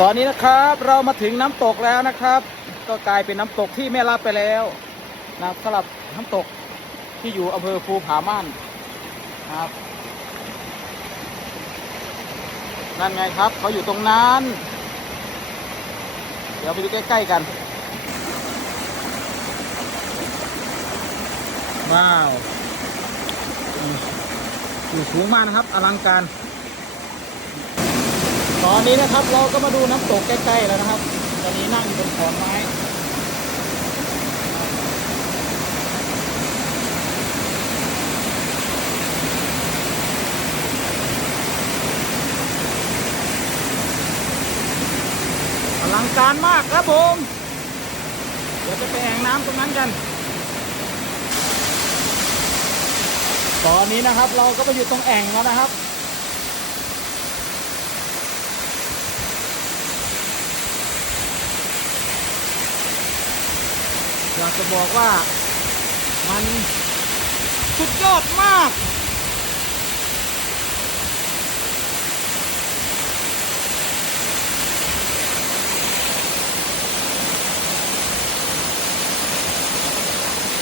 ตอนนี้นะครับเรามาถึงน้ำตกแล้วนะครับ ก็กลายเป็นน้ำตกที่ไม่รับไปแล้วนะสำหรับน้ำตกที่อยู่อำเภอภูผาม่านนะครับ นั่นไงครับเขาอยู่ตรงนั้น เดี๋ยวไปดูใกล้ๆกัน ว้าวอยู่สูงมากนะครับอลังการ อนนี้นะครับเราก็มาดูน้ำตกใกล้ๆแล้วนะครับ ตอนนี้นั่งอยู่บนขอนไม้อลังการมากครับผม เดี๋ยวจะไปแอ่งน้ำตรงนั้นกัน ตอนนี้นะครับเราก็ไปอยู่ตรงแอ่งแล้วนะครับ อยากจะบอกว่ามันสุดยอดมาก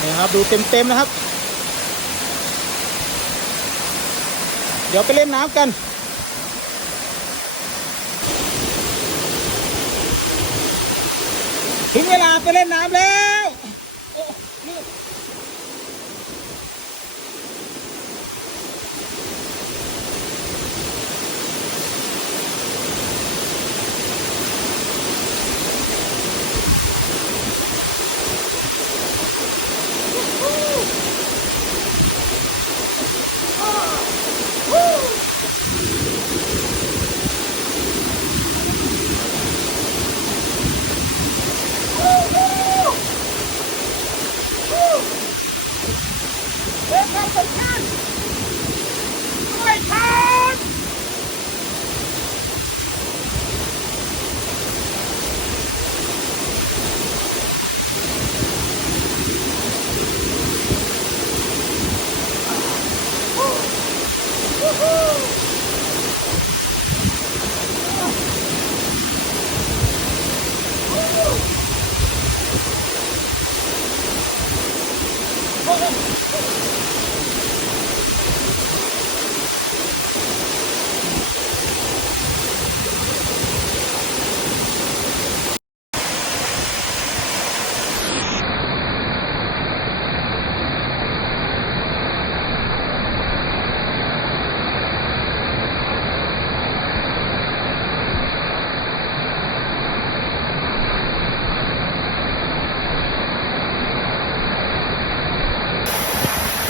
นี่ครับ ดูเต็ม ๆ นะครับ เดี๋ยวไปเล่นน้ำกันถึงเวลาไปเล่นน้ำแล้ว เล่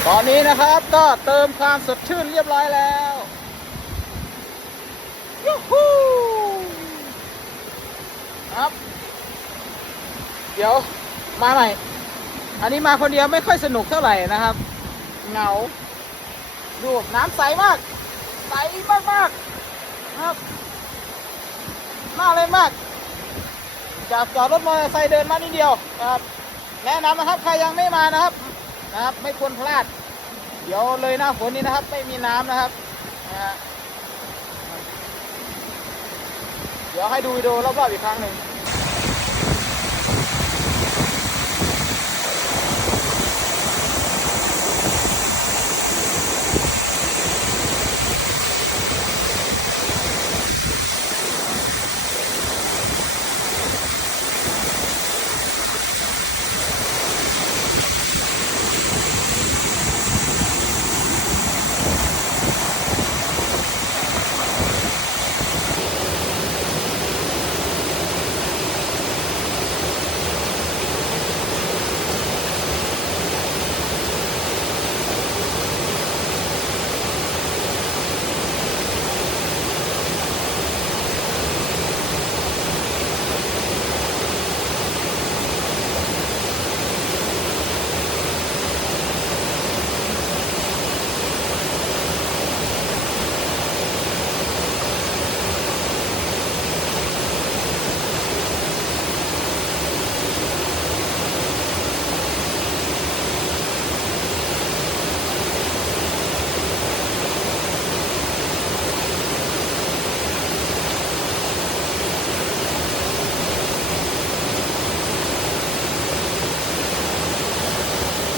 ตอนนี้นะครับก็เติมความสดชื่นเรียบร้อยแล้วยูฮูครับ เดี๋ยวมาใหม่ อันนี้มาคนเดียวไม่ค่อยสนุกเท่าไหร่นะครับ เหงา ดูน้ำใสมาก ใสมากมากครับน่าเล่นมากจากจอดรถมอเตอร์ไซค์เดินมานิดเดียวครับ แนะนำนะครับใครยังไม่มานะครับ นะครับ ไม่ควรพลาด เดี๋ยวเลยหน้าฝนนี้นะครับ ไม่มีน้ำนะครับนะฮะเดี๋ยวให้ดูวิดีโอรอบๆอีกครั้งหนึ่ง